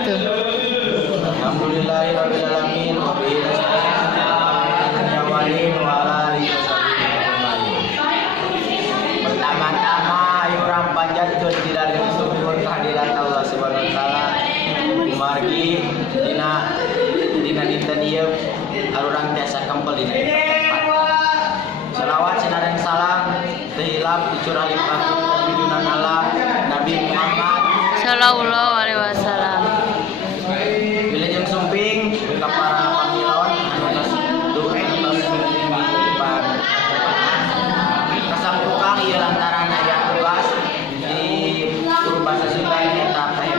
wabarakatuh. Alhamdulillahirabbil alamin wa bihi nasta'in ya walin wa ala alihi wasallam. Pertama-tama ayo urang panjatkeun diradeun syukur kehadiran Allah Subhanahu wa taala. Margi dina dinten ieu urang tiasa kempel dina tempat. Selawat sinaren salam teu hilap dicurah limpahkeun junjungan Allah Nabi Muhammad Sallallahu alaihi wasallam. Wilujeng sumping ka para pamilon anu duwe tos limpah. Kasampukan ieu lantaran aya tugas di guru bahasa Sunda eta Pak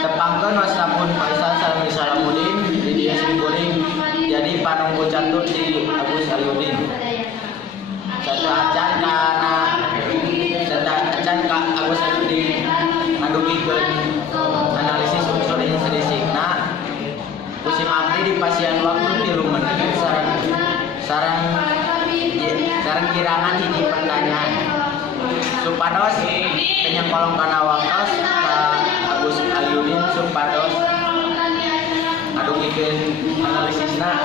Tepangkeun wasapun Faisal Salmi Salamuddin di dieu Simkuring jadi panunggu catur di Agus Ayudin. Satu acan ka Agus Ayudin ngadugikeun analisis unsur intrinsik musim abdi di pasien waktu 3 menit sareng kirangan hiji pertanyaan supados penyengkolong kana waktos ka Agus Ayudin supados ngadugikeun analisisna.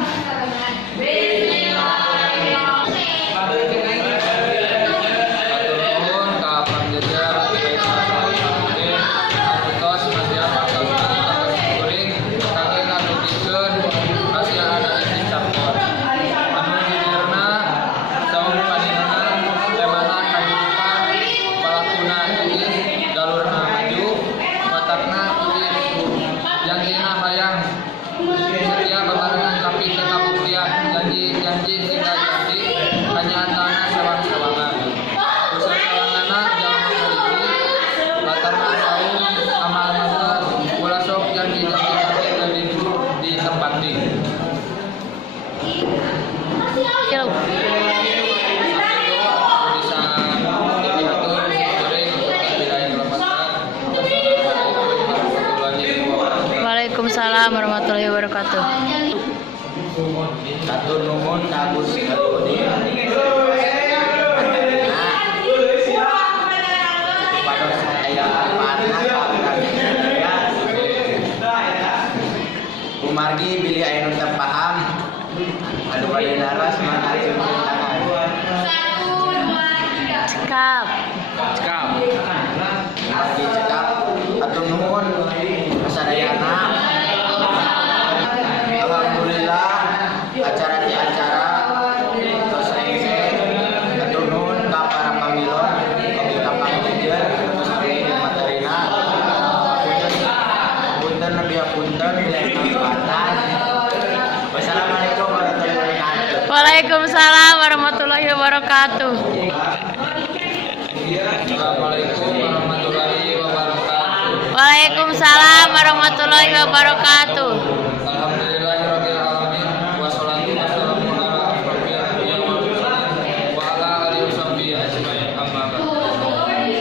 Waalaikumsalam warahmatullahi wabarakatuh. Atur nuhun ka Agus Ayudin. Supados aya kumargi bilih aya nu teu paham adu bade naras mangga cium tangan. Cekap. Kumargi cekap atur nuhun kasadayana. Alhamdulillah acara di acara tos engke atur nuhun ka para pamilon oge ka pangeujeun terus di materina. Punten nepi punten bila manfaatan. Wassalamualaikum warahmatullahi wabarakatuh. Waalaikumsalam warahmatullahi wabarakatuh. Assalamualaikum warahmatullahi wabarakatuh. Waalaikumsalam warahmatullahi wabarakatuh. Alhamdulillahirabbil alamin wassalatu wassalamu ala asyrofil anbiya'i wal mursalin wa ala alihi washabbihi ajmain amma ba'du.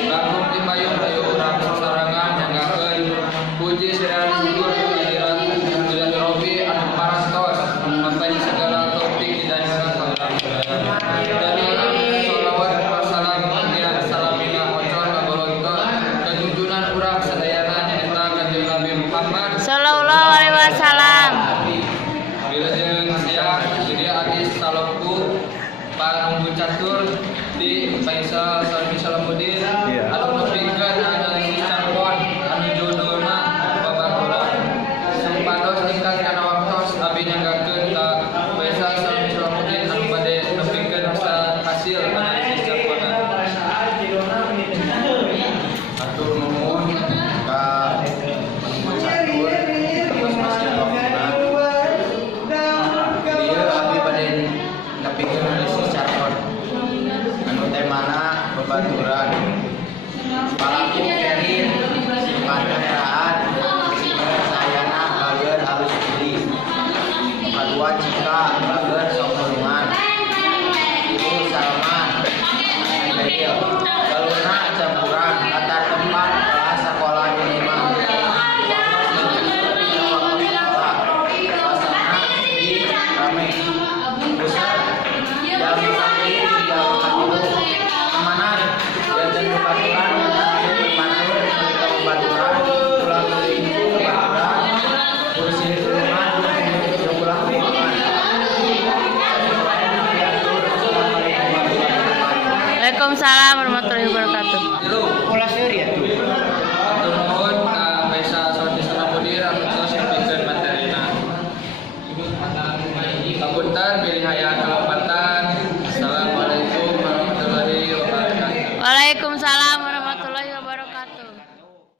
Langkung timayun ayo urang sarangan nyanggakeun puji sirana syukur kehadiran Ilahi Rabbi anu parantos mampani segala taufik hidayah dan sholawat wassalam dan salamina ocon ngagolongkeun ka junjunan urang sadayana nyaeta Kanjeng Nabi Muhammad Sallallahu alaihi wasallam. Wilujeng siang jadi Agis Salokku panunggu catur di Faisal Salmi Salamuddin anu nepikeun analisis campon anu judulna babaturan supados ingkang kana waktos abdi nyanggakeun ka Faisal Salmi Salamuddin anu bade nepikeun hasil analisis camponna. Atur nuhun ka panunggu catur terus masih dia abdi bade nepikeun analisis campon anu temana babaturan palaku kerin simpan kendaraan sayana bager halus pilih kadua cika bager sokulungan ibu Salman Beril galuna campuran latar tempat kelas sekolah minimal suasana di rame pusat dalam sakit di dalam kemana dan warahmatullahi wabarakatuh. Tilu. Ulas teori ya tuh. Atur nuhun ka Baisa Saudi Sanamudir anu tos nepikeun materina. Kapunten pilih hayat